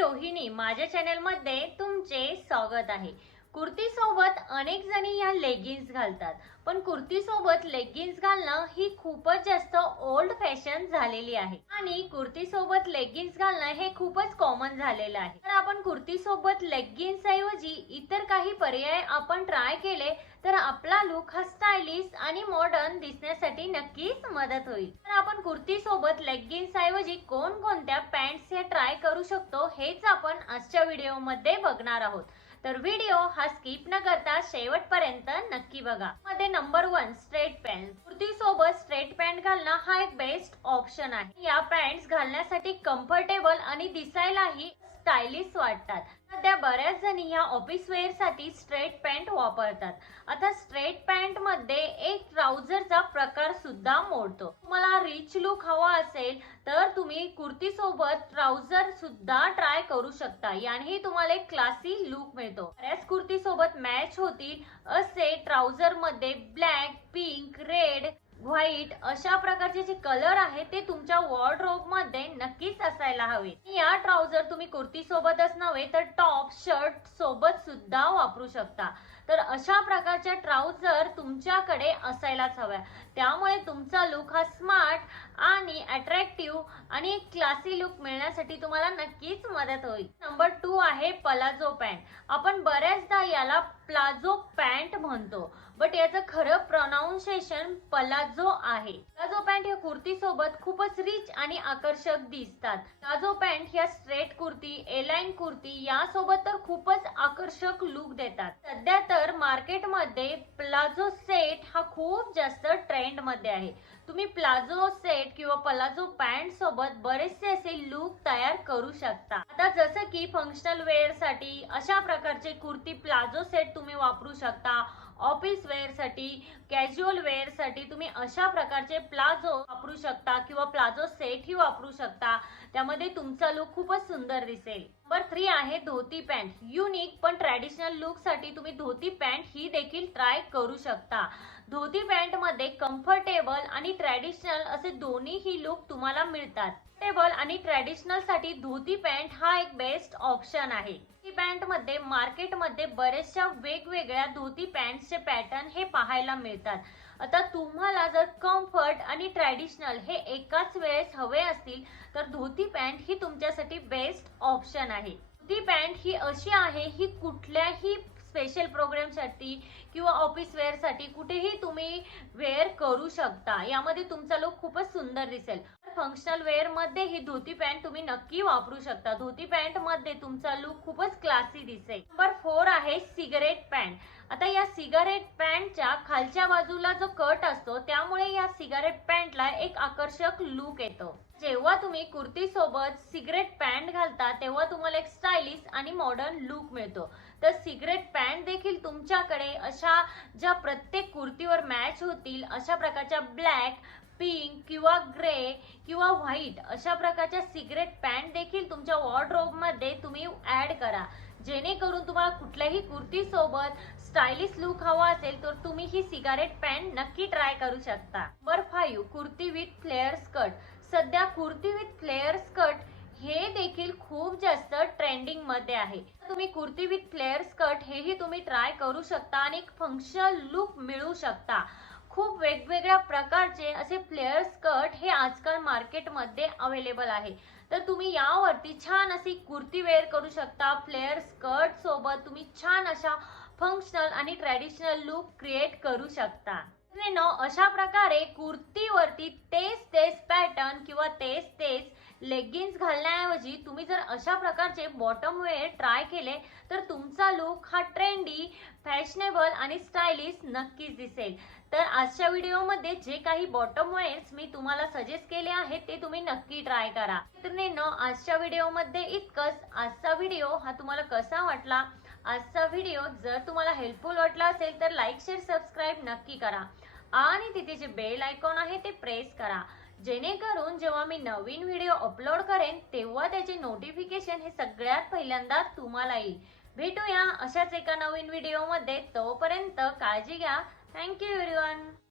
रोहिणी माझ्या चॅनलमध्ये तुमचे स्वागत आहे. कुर्ती सोबत अनेक जणी या लेगिन्स घालतात. पण कुर्ती सोबत लेगिन्स घालणं ही खूपच जास्त ओल्ड फॅशन झालेली आहे. आणि कुर्ती सोबत लेगिन्स घालणं हे खूपच कॉमन झालेलं आहे. तर आपण कुर्ती सोबत लेगिन्स ऐवजी इतर काही पर्याय आपण ट्राय केले तर आपला लुक हा स्टायलिश आणि मॉडर्न दिसण्यासाठी नक्कीच मदत होईल. तर आपण कुर्ती सोबत लेगिन्स ऐवजी कोणकोणत्या पॅन्ट्स हे ट्राय करू शकतो हेच आपण आजच्या व्हिडिओमध्ये बघणार आहोत. तर व्हिडिओ हा स्किप न करता शेवटपर्यंत नक्की बघा. मध्ये number one straight pant kurti सोबत स्ट्रेट पॅन्ट घालणं हा एक बेस्ट ऑप्शन आहे. या पॅन्ट्स घालण्यासाठी कम्फर्टेबल आणि दिसायलाही स्टायलिश वाटतात. सध्या बऱ्याच जणी या ऑफिस वेअरसाठी स्ट्रेट पॅन्ट वापरतात. आता स्ट्रेट पॅन्टमध्ये एक ट्राउझरचा प्रकार सुद्धा मोडतो. तुम्हाला रिच लुक हवा असेल तर तुम्ही कुर्ती सोबत ट्राउझर सुद्धा ट्राय करू शकता. यानेही तुम्हाला एक क्लासी लुक मिळतो. बऱ्याच कुर्ती सोबत मॅच होतील असे ट्राउझरमध्ये ब्लॅक पिंक रेड व्हाईट अशा प्रकारचे जे कलर आहे ते तुमच्या वॉर्डरोबमध्ये नक्कीच असायला हवे या ट्राउजर तुम्ही कुर्ती सोबतच नव्हे तर टॉप शर्ट सोबत सुद्धा वापरू शकता. तर अशा प्रकारच्या ट्राउझर तुमच्याकडे असायलाच हव्या. त्यामुळे तुमचा लुक हा स्मार्ट आणि अट्रॅक्टिव्ह आणि एक क्लासी लुक मिळण्यासाठी तुम्हाला नक्कीच मदत होईल. नंबर टू आहे पलाझो पॅन्ट आपण बऱ्याचदा याला प्लाझो पॅन्ट म्हणतो. बट याचं खरं प्रोनाऊन्सिएशन पलाझो आहे. प्लाझो पॅन्ट या कुर्ती सोबत खूपच रिच आणि आकर्षक दिसतात. प्लाझो पॅन्ट ह्या straight kurti A line kurti यासोबत तर खूपच आकर्षक लुक देतात. सध्या तर तर मार्केटमध्ये प्लाझो सेट हा खूप जास्त ट्रेंडमध्ये आहे. तुम्ही प्लाझो सेट किंवा प्लाझो पॅन्ट सोबत बरेचसे असे लुक तयार करू शकता. आता जसं की फंक्शनल वेअरसाठी अशा प्रकारचे कुर्ती प्लाझो सेट तुम्ही वापरू शकता. ऑफिस वेअरसाठी कॅज्युअल वेअरसाठी तुम्ही अशा प्रकारचे प्लाझो वापरू शकता किंवा प्लाझो सेटही वापरू शकता. त्यामध्ये तुमचा लुक खूपच सुंदर दिसेल. नंबर थ्री आहे धोती पॅन्ट. युनिक पण ट्रॅडिशनल लुकसाठी तुम्ही धोती पॅन्ट ही देखील ट्राय करू शकता. धोती पॅन्टमध्ये कम्फर्टेबल आणि ट्रॅडिशनल असे दोन्हीही लुक तुम्हाला मिळतात. टेबल आणि ट्रॅडिशनलसाठी धोती पॅन्ट हा एक बेस्ट ऑप्शन आहे. पॅन्टमध्ये पॅन्टमध्ये मार्केटमध्ये बरेचशा वेगवेगळ्या धोती पॅन्टचे पॅटर्न हे पाहायला मिळतात. आता तुम्हाला जर कम्फर्ट आणि ट्रॅडिशनल हे एकाच वेळेस हवे असतील तर धोती पॅन्ट ही तुमच्यासाठी बेस्ट ऑप्शन आहे. धोती पॅन्ट ही अशी आहे ही कुठल्याही स्पेशल प्रोग्रामसाठी किंवा ऑफिस वेअरसाठी कुठेही तुम्ही वेअर करू शकता. यामध्ये तुमचा लुक खूपच सुंदर दिसेल. फंक्शनल वेअरमध्ये ही धोती पॅन्ट तुम्ही नक्की वापरू शकता. धोती पॅन्टमध्ये तुमचा लुक खूपच क्लासी दिसेल. नंबर फोर आहे सिगरेट पॅन्ट आता या सिगारेट पॅन्टच्या खालच्या बाजूला जो कट असतो त्यामुळे या सिगारेट पॅन्टला एक आकर्षक लुक येतो. जेव्हा तुम्ही कुर्ती सोबत सिगरेट पॅन्ट घालता तेव्हा तुम्हाला एक स्टायलिश आणि मॉडर्न लुक मिळतो. तर सिगरेट पॅन्ट देखील तुमच्याकडे अशा ज्या प्रत्येक कुर्तीवर मॅच होतील अशा प्रकारच्या ब्लॅक पिंक किंवा ग्रे किंवा व्हाईट अशा प्रकारच्या सिगरेट पॅन्ट देखील तुमच्या वॉर्डरोबमध्ये तुम्ही ॲड करा. जेणेकरून तुम्हाला कुठल्याही कुर्तीसोबत स्टायलिश लुक हवा असेल तर तुम्ही ही सिगारेट पॅन्ट नक्की ट्राय करू शकता. Number five kurti with flare skirt सध्या कुर्ती विथ फ्लेअर स्कर्ट हे देखील खूप जास्त ट्रेंडिंगमध्ये आहे. तुम्ही कुर्ती विथ फ्लेअर स्कर्ट हेही तुम्ही ट्राय करू शकता आणि एक फंक्शनल लुक मिळू शकता. खूप वेगवेगळ्या प्रकारचे असे फ्लेअर स्कर्ट हे आजकाल मार्केटमध्ये अवेलेबल आहे. तर तुम्ही यावरती छान अशी कुर्ती वेअर करू शकता. फ्लेअर स्कर्ट सोबत तुम्ही छान अशा फंक्शनल आणि ट्रॅडिशनल लुक क्रिएट करू शकता. अशा प्रकारे कुर्तीवरती तेच तेच पॅटर्न किंवा तेच तेच लेगिन्स घालण्याऐवजी तुम्ही जर अशा प्रकारचे बॉटम वेअर ट्राय केले तर तुमचा लुक हा ट्रेंडी फॅशनेबल आणि स्टायलिश नक्कीच दिसेल. तर आजच्या व्हिडिओमध्ये जे काही बॉटम वेअर्स मी तुम्हाला सजेस्ट केले आहेत ते तुम्ही नक्की ट्राय करा. मित्रांनो आजच्या व्हिडिओमध्ये इतकंच. आजचा व्हिडिओ हा तुम्हाला कसा वाटला? आजचा व्हिडिओ जर तुम्हाला हेल्पफुल वाटला असेल तर लाईक शेअर सबस्क्राईब नक्की करा. आणि तिथे जे बेल आयकॉन आहे ते प्रेस करा. जेणेकरून जेव्हा मी नवीन व्हिडिओ अपलोड करेन तेव्हा त्याचे नोटिफिकेशन हे सगळ्यात पहिल्यांदा तुम्हाला येईल. भेटूया अशाच एका नवीन व्हिडिओमध्ये. तोपर्यंत काळजी घ्या. Thank you everyone